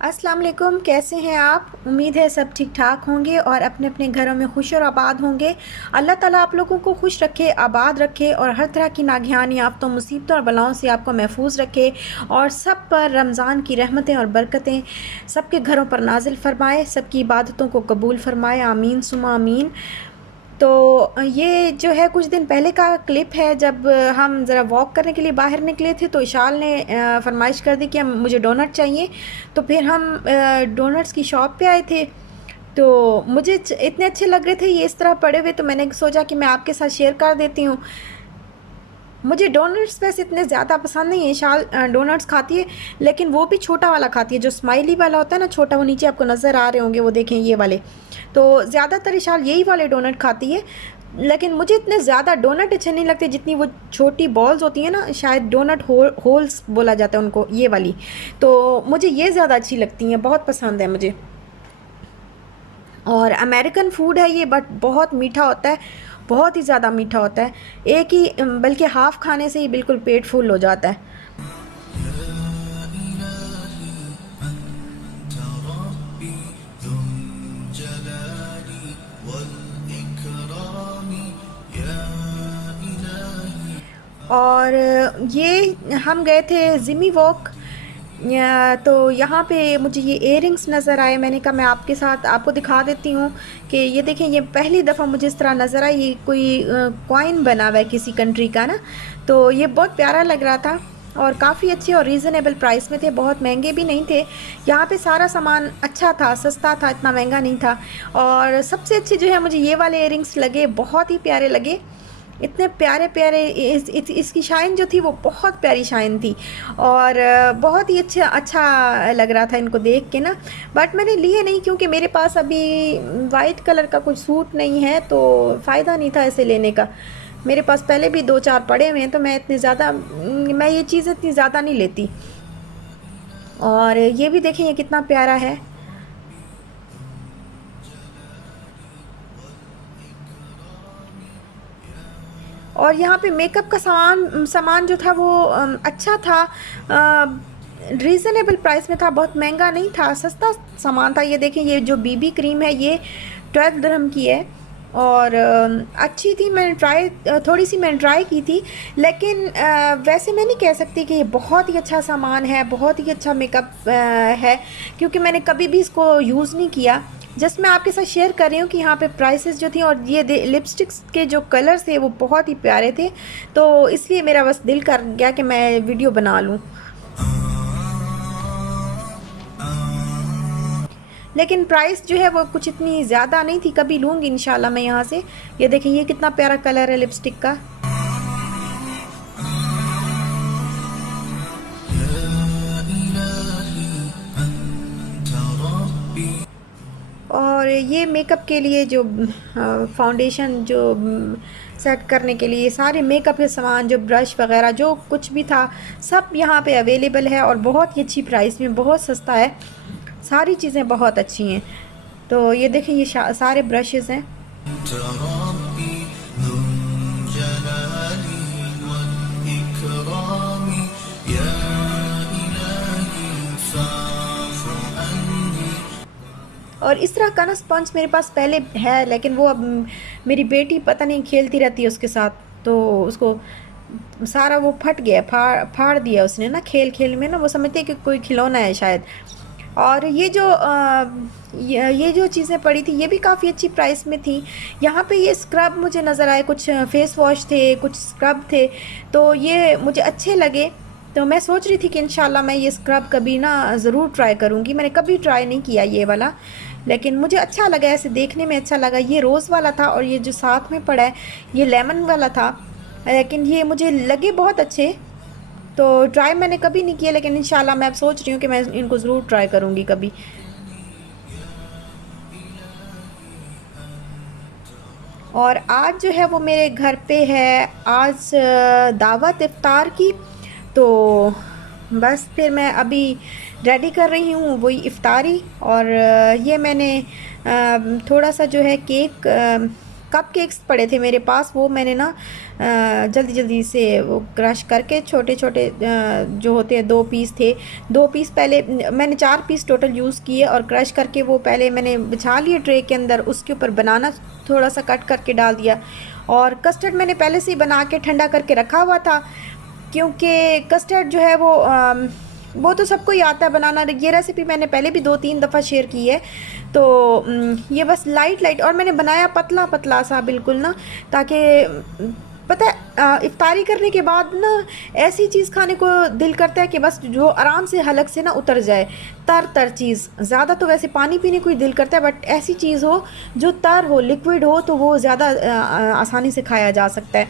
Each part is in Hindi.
अस्सलाम वालेकुम, कैसे हैं आप? उम्मीद है सब ठीक ठाक होंगे और अपने अपने घरों में खुश और आबाद होंगे। अल्लाह ताला आप लोगों को खुश रखे, आबाद रखे और हर तरह की नागहानी आफ़तों, मुसीबतों और बलाओं से आपको महफूज रखे और सब पर रमज़ान की रहमतें और बरकतें सबके घरों पर नाजिल फ़रमाए, सबकी इबादतों को कबूल फ़रमाए। आमीन सुम्मा आमीन। तो ये जो है कुछ दिन पहले का क्लिप है, जब हम ज़रा वॉक करने के लिए बाहर निकले थे तो इशाल ने फरमाइश कर दी कि हम मुझे डोनट चाहिए। तो फिर हम डोनट्स की शॉप पे आए थे। तो मुझे इतने अच्छे लग रहे थे ये इस तरह पड़े हुए, तो मैंने सोचा कि मैं आपके साथ शेयर कर देती हूँ। मुझे डोनट्स वैसे इतने ज़्यादा पसंद नहीं है। इशाल डोनट्स खाती है, लेकिन वो भी छोटा वाला खाती है, जो स्माइली वाला होता है ना, छोटा, वो नीचे आपको नज़र आ रहे होंगे, वो देखें ये वाले। तो ज़्यादातर इशाल यही वाले डोनट खाती है, लेकिन मुझे इतने ज़्यादा डोनट अच्छे नहीं लगते जितनी वो छोटी बॉल्स होती हैं ना, शायद डोनट होल्स बोला जाता है उनको, ये वाली। तो मुझे ये ज़्यादा अच्छी लगती हैं, बहुत पसंद है मुझे। और अमेरिकन फ़ूड है ये, बट बहुत मीठा होता है, बहुत ही ज़्यादा मीठा होता है। एक ही बल्कि हाफ़ खाने से ही बिल्कुल पेट फुल हो जाता है। और ये हम गए थे ज़िमी वॉक। तो यहाँ पे मुझे ये इयररिंग्स नज़र आए। मैंने कहा मैं आपके साथ आपको दिखा देती हूँ कि ये देखें, ये पहली दफ़ा मुझे इस तरह नज़र आई। ये कोई कॉइन बना हुआ है किसी कंट्री का ना, तो ये बहुत प्यारा लग रहा था और काफ़ी अच्छे और रीज़नेबल प्राइस में थे, बहुत महंगे भी नहीं थे। यहाँ पे सारा सामान अच्छा था, सस्ता था, इतना महंगा नहीं था। और सबसे अच्छे जो है मुझे ये वाले इयररिंग्स लगे, बहुत ही प्यारे लगे, इतने प्यारे प्यारे। इसकी शाइन जो थी वो बहुत प्यारी शाइन थी और बहुत ही अच्छा अच्छा लग रहा था इनको देख के ना। बट मैंने लिए नहीं क्योंकि मेरे पास अभी वाइट कलर का कोई सूट नहीं है, तो फ़ायदा नहीं था इसे लेने का। मेरे पास पहले भी दो चार पड़े हुए हैं, तो मैं ये चीज़ इतनी ज़्यादा नहीं लेती। और ये भी देखें, ये कितना प्यारा है। और यहाँ पे मेकअप का सामान सामान जो था वो अच्छा था, रीज़नेबल प्राइस में था, बहुत महंगा नहीं था, सस्ता सामान था। ये देखें, ये जो बीबी क्रीम है ये 12 दिरहम की है और अच्छी थी। थोड़ी सी मैंने ट्राई की थी, लेकिन वैसे मैं नहीं कह सकती कि ये बहुत ही अच्छा सामान है, बहुत ही अच्छा मेकअप है, क्योंकि मैंने कभी भी इसको यूज़ नहीं किया। जस्ट मैं आपके साथ शेयर कर रही हूँ कि यहाँ पे प्राइसेस जो थी, और ये लिपस्टिक्स के जो कलर्स थे वो बहुत ही प्यारे थे, तो इसलिए मेरा बस दिल कर गया कि मैं वीडियो बना लूँ। लेकिन प्राइस जो है वो कुछ इतनी ज़्यादा नहीं थी, कभी लूँगी इंशाल्लाह मैं यहाँ से। ये देखें, ये कितना प्यारा कलर है लिपस्टिक का। और ये मेकअप के लिए जो फाउंडेशन जो सेट करने के लिए सारे मेकअप के सामान, जो ब्रश वगैरह जो कुछ भी था, सब यहाँ पे अवेलेबल है और बहुत ही अच्छी प्राइस में, बहुत सस्ता है, सारी चीज़ें बहुत अच्छी हैं। तो ये देखें, ये सारे ब्रशेज़ हैं। और इस तरह का ना स्पंज मेरे पास पहले है, लेकिन वो अब मेरी बेटी पता नहीं खेलती रहती है उसके साथ, तो उसको सारा वो फट गया, फाड़ दिया उसने ना, खेल खेल में ना, वो समझते हैं कि कोई खिलौना है शायद। और ये जो चीज़ें पड़ी थी ये भी काफ़ी अच्छी प्राइस में थी। यहाँ पे ये स्क्रब मुझे नज़र आए, कुछ फेस वॉश थे, कुछ स्क्रब थे, तो ये मुझे अच्छे लगे। तो मैं सोच रही थी कि इंशाल्लाह मैं ये स्क्रब कभी ना ज़रूर ट्राई करूँगी। मैंने कभी ट्राई नहीं किया ये वाला, लेकिन मुझे अच्छा लगा, ऐसे देखने में अच्छा लगा। ये रोज़ वाला था और ये जो साथ में पड़ा है ये लेमन वाला था, लेकिन ये मुझे लगे बहुत अच्छे। तो ट्राई मैंने कभी नहीं किया, लेकिन इंशाल्लाह मैं अब सोच रही हूँ कि मैं इनको ज़रूर ट्राई करूँगी कभी। और आज जो है वो मेरे घर पे है आज दावत इफ्तार की, तो बस फिर मैं अभी रेडी कर रही हूँ वही इफ्तारी। और ये मैंने थोड़ा सा जो है केक कप केक्स पड़े थे मेरे पास, वो मैंने ना जल्दी जल्दी से वो क्रश करके छोटे छोटे जो होते हैं 2 पीस थे, 2 पीस पहले मैंने 4 पीस टोटल यूज़ किए और क्रश करके वो पहले मैंने बिछा लिए ट्रे के अंदर। उसके ऊपर बनाना थोड़ा सा कट करके डाल दिया। और कस्टर्ड मैंने पहले से ही बना के ठंडा करके रखा हुआ था, क्योंकि कस्टर्ड जो है वो तो सबको ही आता है बनाना। ये रेसिपी मैंने पहले भी 2-3 दफ़ा शेयर की है। तो ये बस लाइट लाइट, और मैंने बनाया पतला पतला सा बिल्कुल ना, ताकि पता है इफ्तारी करने के बाद ना ऐसी चीज़ खाने को दिल करता है कि बस जो आराम से हलक से ना उतर जाए, तर तर चीज़। ज़्यादा तो वैसे पानी पीने को ही दिल करता है, बट ऐसी चीज़ हो जो तर हो, लिक्विड हो, तो वो ज़्यादा आसानी से खाया जा सकता है।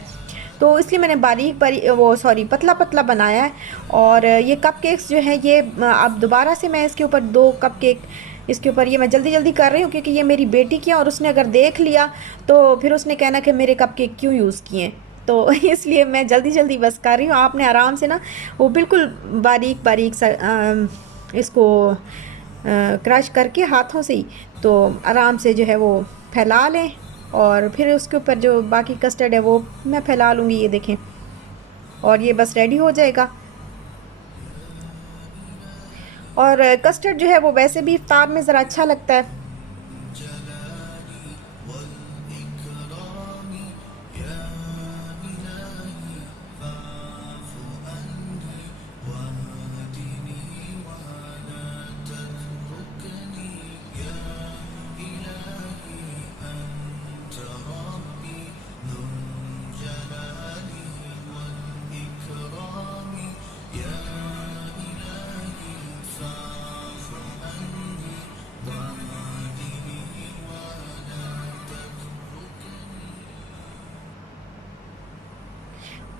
तो इसलिए मैंने बारीक बारीक वो सॉरी पतला पतला बनाया है। और ये कपकेक्स जो है ये अब दोबारा से मैं इसके ऊपर 2 कपकेक इसके ऊपर ये मैं जल्दी जल्दी कर रही हूँ, क्योंकि ये मेरी बेटी की है और उसने अगर देख लिया तो फिर उसने कहना कि मेरे कपकेक क्यों यूज़ किए हैं। तो इसलिए मैं जल्दी जल्दी बस कर रही हूँ। आपने आराम से ना वो बिल्कुल बारीक बारीक सा इसको क्रश करके हाथों से ही तो आराम से जो है वो फैला लें, और फिर उसके ऊपर जो बाकी कस्टर्ड है वो मैं फैला लूँगी, ये देखें। और ये बस रेडी हो जाएगा। और कस्टर्ड जो है वो वैसे भी इफ्तार में ज़रा अच्छा लगता है।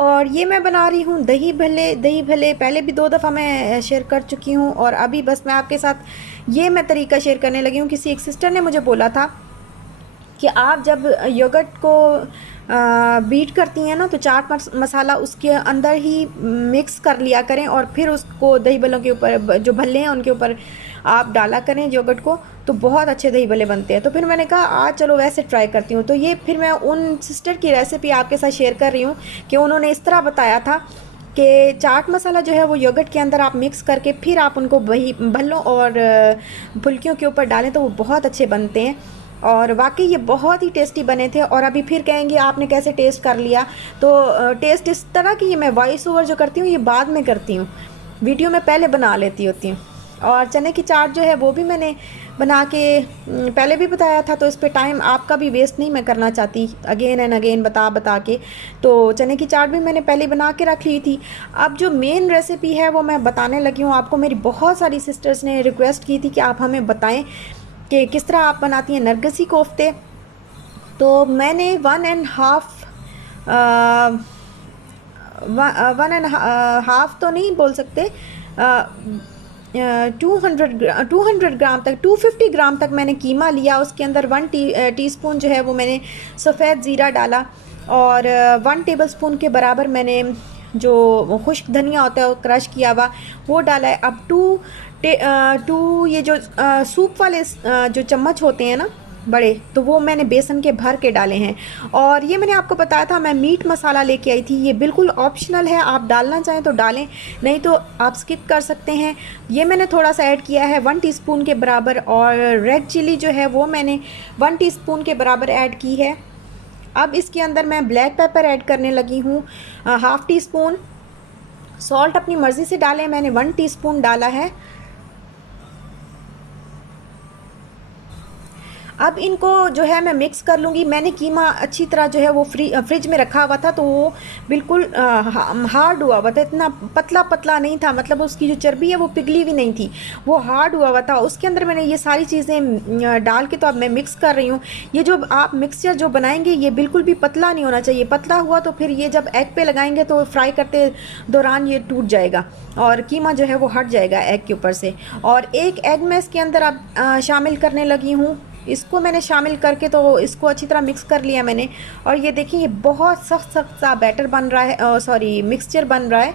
और ये मैं बना रही हूँ दही भल्ले। दही भल्ले पहले भी 2 दफ़ा मैं शेयर कर चुकी हूँ, और अभी बस मैं आपके साथ ये मैं तरीका शेयर करने लगी हूँ। किसी एक सिस्टर ने मुझे बोला था कि आप जब योगर्ट को बीट करती हैं ना, तो चाट मसाला उसके अंदर ही मिक्स कर लिया करें, और फिर उसको दही भल्लों के ऊपर जो भल्ले हैं उनके ऊपर आप डाला करें योगर्ट को, तो बहुत अच्छे दही भल्ले बनते हैं। तो फिर मैंने कहा आज चलो वैसे ट्राई करती हूँ। तो ये फिर मैं उन सिस्टर की रेसिपी आपके साथ शेयर कर रही हूँ कि उन्होंने इस तरह बताया था कि चाट मसाला जो है वो योगर्ट के अंदर आप मिक्स करके फिर आप उनको भल्लों और फुल्कियों के ऊपर डालें, तो वो बहुत अच्छे बनते हैं। और वाकई ये बहुत ही टेस्टी बने थे। और अभी फिर कहेंगे आपने कैसे टेस्ट कर लिया, तो टेस्ट इस तरह की, ये मैं वॉइस ओवर जो करती हूँ ये बाद में करती हूँ, वीडियो में पहले बना लेती होती हूँ। और चने की चाट जो है वो भी मैंने बना के पहले भी बताया था, तो इस पर टाइम आपका भी वेस्ट नहीं मैं करना चाहती अगेन एंड अगेन बता बता के। तो चने की चाट भी मैंने पहले बना के रख ली थी। अब जो मेन रेसिपी है वो मैं बताने लगी हूँ आपको। मेरी बहुत सारी सिस्टर्स ने रिक्वेस्ट की थी कि आप हमें बताएं कि किस तरह आप बनाती हैं नरगिसी कोफ्ते। तो मैंने 1.5 तो नहीं बोल सकते, 200 ग्राम तक, 250 ग्राम तक मैंने कीमा लिया। उसके अंदर 1 टीस्पून जो है वो मैंने सफ़ेद ज़ीरा डाला, और 1 टेबलस्पून के बराबर मैंने जो खुश्क धनिया होता है वो क्रश किया हुआ वो डाला है। अब टू ये जो सूप वाले जो चम्मच होते हैं ना बड़े, तो वो मैंने बेसन के भर के डाले हैं। और ये मैंने आपको बताया था मैं मीट मसाला लेके आई थी, ये बिल्कुल ऑप्शनल है, आप डालना चाहें तो डालें, नहीं तो आप स्किप कर सकते हैं। ये मैंने थोड़ा सा ऐड किया है 1 टीस्पून के बराबर। और रेड चिली जो है वो मैंने 1 टीस्पून के बराबर ऐड की है। अब इसके अंदर मैं ब्लैक पेपर ऐड करने लगी हूँ 1/2 टीस्पून। सॉल्ट अपनी मर्ज़ी से डालें, मैंने 1 टीस्पून डाला है। अब इनको जो है मैं मिक्स कर लूँगी। मैंने कीमा अच्छी तरह जो है वो फ्रिज में रखा हुआ था, तो वो बिल्कुल हार्ड हुआ हुआ था, इतना पतला पतला नहीं था, मतलब उसकी जो चर्बी है वो पिघली भी नहीं थी, वो हार्ड हुआ हुआ था। उसके अंदर मैंने ये सारी चीज़ें डाल के तो अब मैं मिक्स कर रही हूँ। ये जो आप मिक्सचर जो बनाएंगे ये बिल्कुल भी पतला नहीं होना चाहिए, पतला हुआ तो फिर ये जब एग पे लगाएंगे तो फ्राई करते दौरान ये टूट जाएगा और कीमा जो है वो हट जाएगा एग के ऊपर से। और एक एग मैं इसके अंदर अब शामिल करने लगी हूँ। इसको मैंने शामिल करके तो इसको अच्छी तरह मिक्स कर लिया मैंने। और ये देखिए ये बहुत सख्त सख्त सा बैटर बन रहा है, सॉरी मिक्सचर बन रहा है।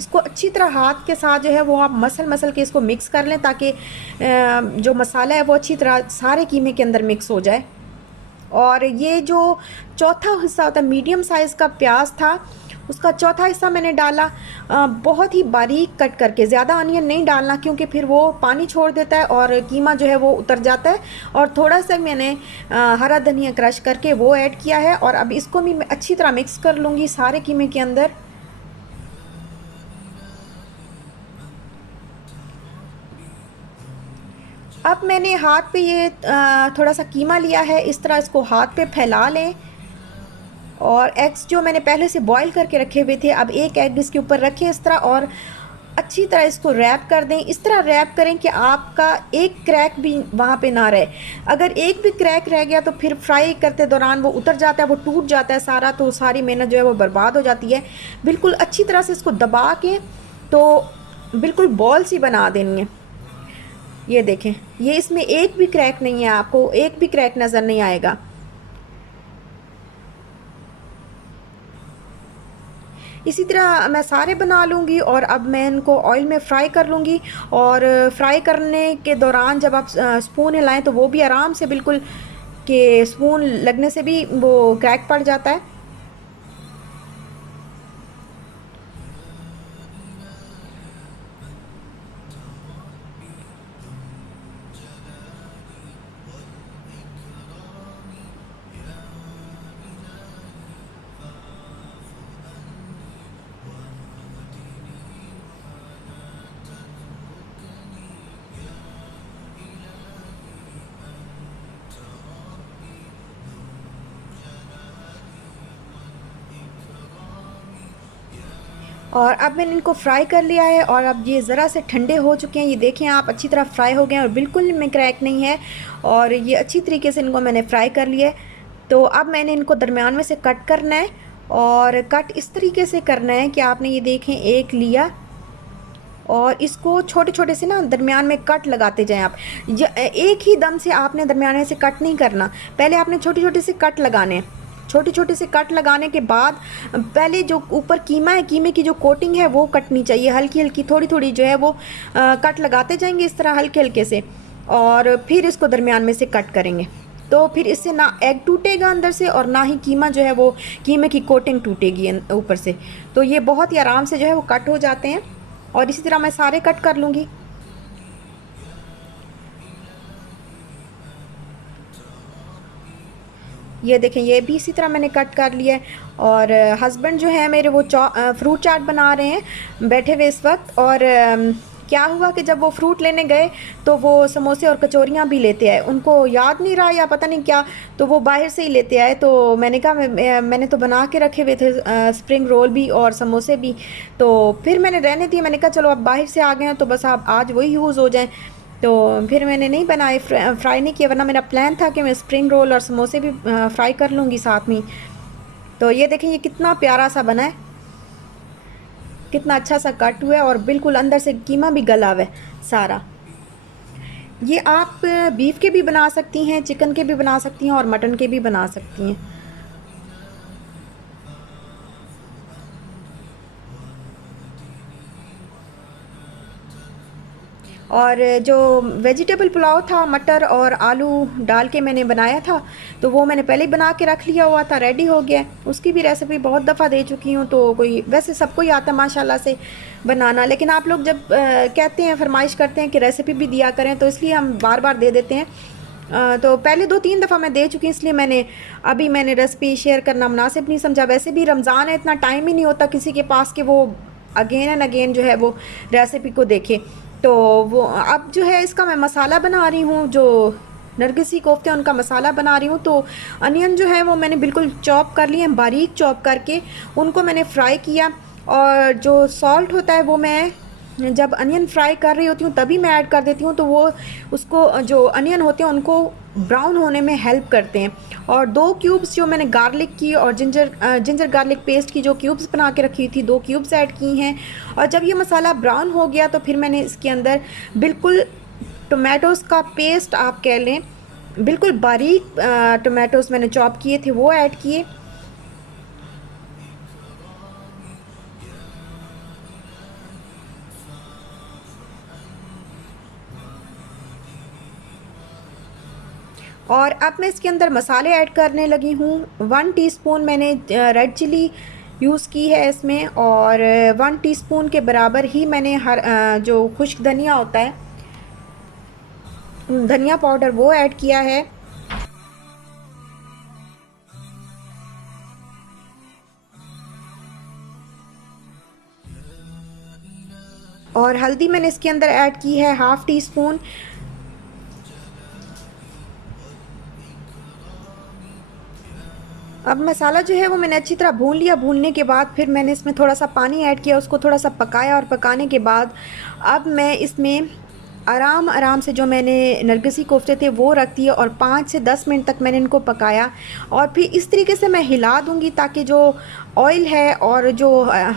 इसको अच्छी तरह हाथ के साथ जो है वो आप मसल मसल के इसको मिक्स कर लें, ताकि जो मसाला है वो अच्छी तरह सारे कीमे के अंदर मिक्स हो जाए। और ये जो चौथा हिस्सा होता है, मीडियम साइज़ का प्याज था, उसका चौथा हिस्सा मैंने डाला, बहुत ही बारीक कट करके। ज़्यादा अनियन नहीं डालना क्योंकि फिर वो पानी छोड़ देता है और कीमा जो है वो उतर जाता है। और थोड़ा सा मैंने हरा धनिया क्रश करके वो ऐड किया है। और अब इसको भी मैं अच्छी तरह मिक्स कर लूँगी सारे कीमे के अंदर। अब मैंने हाथ पे ये थोड़ा सा कीमा लिया है, इस तरह इसको हाथ पे फैला लें। और एग्स जो मैंने पहले से बॉईल करके रखे हुए थे, अब एक एग इसके ऊपर रखें इस तरह, और अच्छी तरह इसको रैप कर दें। इस तरह रैप करें कि आपका एक क्रैक भी वहाँ पे ना रहे। अगर एक भी क्रैक रह गया तो फिर फ्राई करते दौरान वो उतर जाता है, वो टूट जाता है सारा, तो सारी मेहनत जो है वो बर्बाद हो जाती है। बिल्कुल अच्छी तरह से इसको दबा के तो बिल्कुल बॉल सी बना देनी है। ये देखें, ये इसमें एक भी क्रैक नहीं है, आपको एक भी क्रैक नज़र नहीं आएगा। इसी तरह मैं सारे बना लूँगी और अब मैं इनको ऑयल में फ्राई कर लूँगी। और फ्राई करने के दौरान जब आप स्पून हिलाएं तो वो भी आराम से, बिल्कुल कि स्पून लगने से भी वो क्रैक पड़ जाता है। और अब मैंने इनको फ्राई कर लिया है और अब ये ज़रा से ठंडे हो चुके हैं। ये देखें आप, अच्छी तरह फ्राई हो गए हैं और बिल्कुल इनमें क्रैक नहीं है। और ये अच्छी तरीके से इनको मैंने फ्राई कर लिया है। तो अब मैंने इनको दरमियान में से कट करना है। और कट इस तरीके से करना है कि आपने ये देखें, एक लिया और इसको छोटे छोटे से ना दरमियान में कट लगाते जाएं आप। एक ही दम से आपने दरमियान में से कट नहीं करना, पहले आपने छोटे छोटे से कट लगाने हैं। छोटे छोटे से कट लगाने के बाद पहले जो ऊपर कीमा है, कीमे की जो कोटिंग है वो कटनी चाहिए, हल्की हल्की थोड़ी थोड़ी जो है वो कट लगाते जाएंगे इस तरह हल्के हल्के से। और फिर इसको दरमियान में से कट करेंगे तो फिर इससे ना एग टूटेगा अंदर से और ना ही कीमा जो है वो कीमे की कोटिंग टूटेगी ऊपर से। तो ये बहुत ही आराम से जो है वो कट हो जाते हैं। और इसी तरह मैं सारे कट कर लूँगी। ये देखें, ये भी इसी तरह मैंने कट कर लिया है। और हस्बैंड जो है मेरे वो फ्रूट चाट बना रहे हैं बैठे हुए इस वक्त। और क्या हुआ कि जब वो फ्रूट लेने गए तो वो समोसे और कचौरियाँ भी लेते आए, उनको याद नहीं रहा या पता नहीं क्या, तो वो बाहर से ही लेते आए। तो मैंने कहा मैंने तो बना के रखे हुए थे स्प्रिंग रोल भी और समोसे भी, तो फिर मैंने रहने दिए। मैंने कहा चलो अब बाहर से आ गए हैं तो बस आप आज वही यूज़ हो जाएं। तो फिर मैंने नहीं बनाए, फ्राई नहीं किया, वरना मेरा प्लान था कि मैं स्प्रिंग रोल और समोसे भी फ्राई कर लूँगी साथ में। तो ये देखें, ये कितना प्यारा सा बना है, कितना अच्छा सा कट हुआ है और बिल्कुल अंदर से कीमा भी गला हुआ है सारा। ये आप बीफ के भी बना सकती हैं, चिकन के भी बना सकती हैं और मटन के भी बना सकती हैं। और जो वेजिटेबल पुलाव था, मटर और आलू डाल के मैंने बनाया था, तो वो मैंने पहले ही बना के रख लिया हुआ था, रेडी हो गया। उसकी भी रेसिपी बहुत दफ़ा दे चुकी हूँ। तो कोई वैसे सबको ही आता माशाल्लाह से बनाना, लेकिन आप लोग जब कहते हैं, फरमाइश करते हैं कि रेसिपी भी दिया करें, तो इसलिए हम बार बार दे देते हैं। तो पहले 2-3 दफ़ा मैं दे चुकी हूँ, इसलिए मैंने रेसिपी शेयर करना मुनासिब नहीं समझा। वैसे भी रमज़ान है, इतना टाइम ही नहीं होता किसी के पास कि वो अगेन एंड अगेन जो है वो रेसिपी को देखे। तो वो अब जो है इसका मैं मसाला बना रही हूँ, जो नरगिसी कोफ्ते हैं उनका मसाला बना रही हूँ। तो अनियन जो है वो मैंने बिल्कुल चॉप कर लिए हैं, बारीक चॉप करके उनको मैंने फ्राई किया। और जो सॉल्ट होता है वो मैं जब अनियन फ्राई कर रही होती हूँ तभी मैं ऐड कर देती हूँ, तो वो उसको जो अनियन होते हैं उनको ब्राउन होने में हेल्प करते हैं। और 2 क्यूब्स जो मैंने गार्लिक की और जिंजर गार्लिक पेस्ट की जो क्यूब्स बना के रखी थी, 2 क्यूब्स ऐड की हैं। और जब ये मसाला ब्राउन हो गया तो फिर मैंने इसके अंदर बिल्कुल टोमेटोज़ का पेस्ट आप कह लें, बिल्कुल बारीक टोमेटोज़ मैंने चॉप किए थे वो ऐड किए। और अब मैं इसके अंदर मसाले ऐड करने लगी हूँ। 1 टीस्पून मैंने रेड चिली यूज़ की है इसमें, और 1 टीस्पून के बराबर ही मैंने जो खुश्क धनिया होता है, धनिया पाउडर, वो ऐड किया है। और हल्दी मैंने इसके अंदर ऐड की है 1/2 टीस्पून। अब मसाला जो है वो मैंने अच्छी तरह भून लिया। भूनने के बाद फिर मैंने इसमें थोड़ा सा पानी ऐड किया, उसको थोड़ा सा पकाया, और पकाने के बाद अब मैं इसमें आराम आराम से जो मैंने नरगिसी कोफ्ते थे वो रख दिए, और 5 से 10 मिनट तक मैंने इनको पकाया। और फिर इस तरीके से मैं हिला दूंगी ताकि जो ऑयल है और जो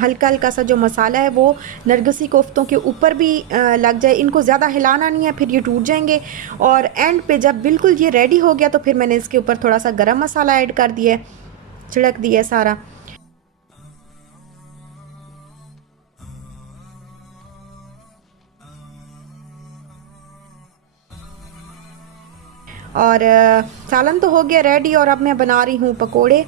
हल्का हल्का सा जो मसाला है वो नरगिसी कोफ्तों के ऊपर भी लग जाए। इनको ज़्यादा हिलाना नहीं है, फिर ये टूट जाएंगे। और एंड पे जब बिल्कुल ये रेडी हो गया तो फिर मैंने इसके ऊपर थोड़ा सा गरम मसाला ऐड कर दिया, छिड़क दिया सारा। और सालन तो हो गया रेडी, और अब मैं बना रही हूँ पकोड़े।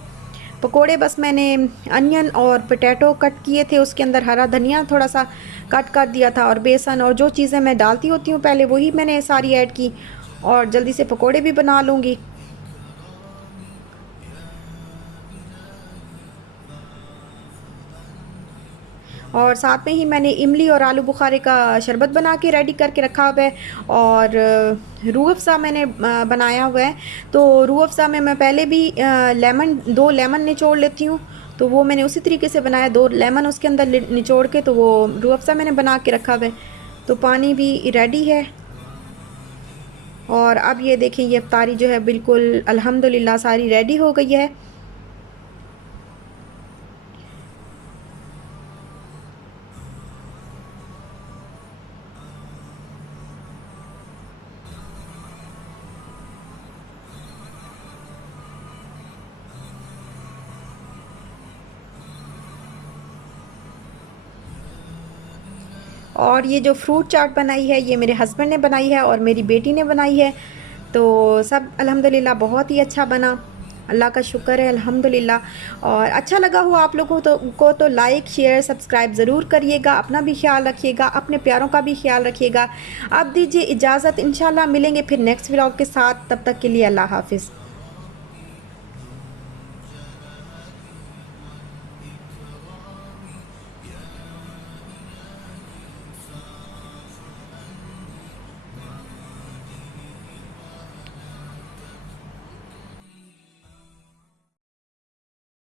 पकोड़े बस मैंने अनियन और पोटैटो कट किए थे, उसके अंदर हरा धनिया थोड़ा सा कट कर दिया था, और बेसन और जो चीज़ें मैं डालती होती हूँ पहले वही मैंने सारी ऐड की, और जल्दी से पकोड़े भी बना लूँगी। और साथ में ही मैंने इमली और आलू बुखारे का शरबत बना के रेडी करके रखा हुआ है। और रूह अफ़ज़ा मैंने बनाया हुआ है। तो रूह अफ़ज़ा में मैं पहले भी लेमन 2 लेमन निचोड़ लेती हूँ, तो वो मैंने उसी तरीके से बनाया, 2 लेमन उसके अंदर निचोड़ के, तो वो रूह अफ़ज़ा मैंने बना के रखा हुआ है। तो पानी भी रेडी है। और अब ये देखें, ये इफ्तारी जो है बिल्कुल अल्हम्दुलिल्लाह सारी रेडी हो गई है। और ये जो फ्रूट चाट बनाई है ये मेरे हस्बैंड ने बनाई है और मेरी बेटी ने बनाई है। तो सब अल्हम्दुलिल्लाह बहुत ही अच्छा बना, अल्लाह का शुक्र है अल्हम्दुलिल्लाह। और अच्छा लगा हो आप लोगों तो लाइक शेयर सब्सक्राइब ज़रूर करिएगा। अपना भी ख्याल रखिएगा, अपने प्यारों का भी ख्याल रखिएगा। अब दीजिए इजाज़त, इंशाल्लाह मिलेंगे फिर नेक्स्ट व्लॉग के साथ। तब तक के लिए अल्लाह हाफ़िज़।